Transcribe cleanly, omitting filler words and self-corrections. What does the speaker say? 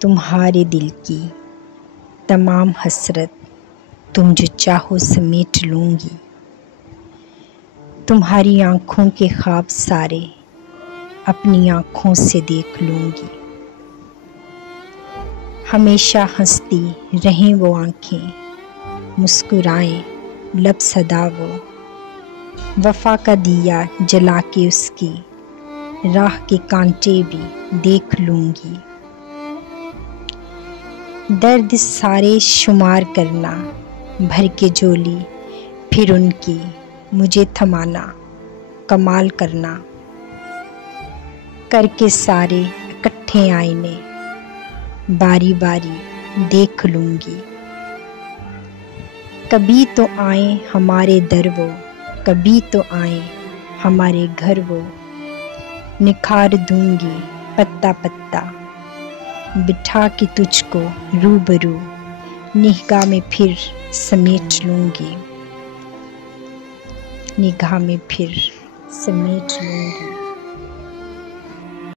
तुम्हारे दिल की तमाम हसरत तुम जो चाहो समेट लूँगी। तुम्हारी आँखों के ख्वाब सारे अपनी आँखों से देख लूँगी। हमेशा हंसती रहें वो आँखें, मुस्कुराएं लब सदा वो, वफ़ा का दिया जला के उसकी राह के कांटे भी देख लूँगी। दर्द सारे शुमार करना भर के झोली, फिर उनकी मुझे थमाना कमाल करना, करके सारे इकट्ठे आईने बारी बारी देख लूँगी। कभी तो आए हमारे दर वो, कभी तो आए हमारे घर वो, निखार दूँगी पत्ता पत्ता बिठा के तुझको रूबरू, निगाह में फिर समेट लूँगी, निगाह में फिर समेट लूँगी।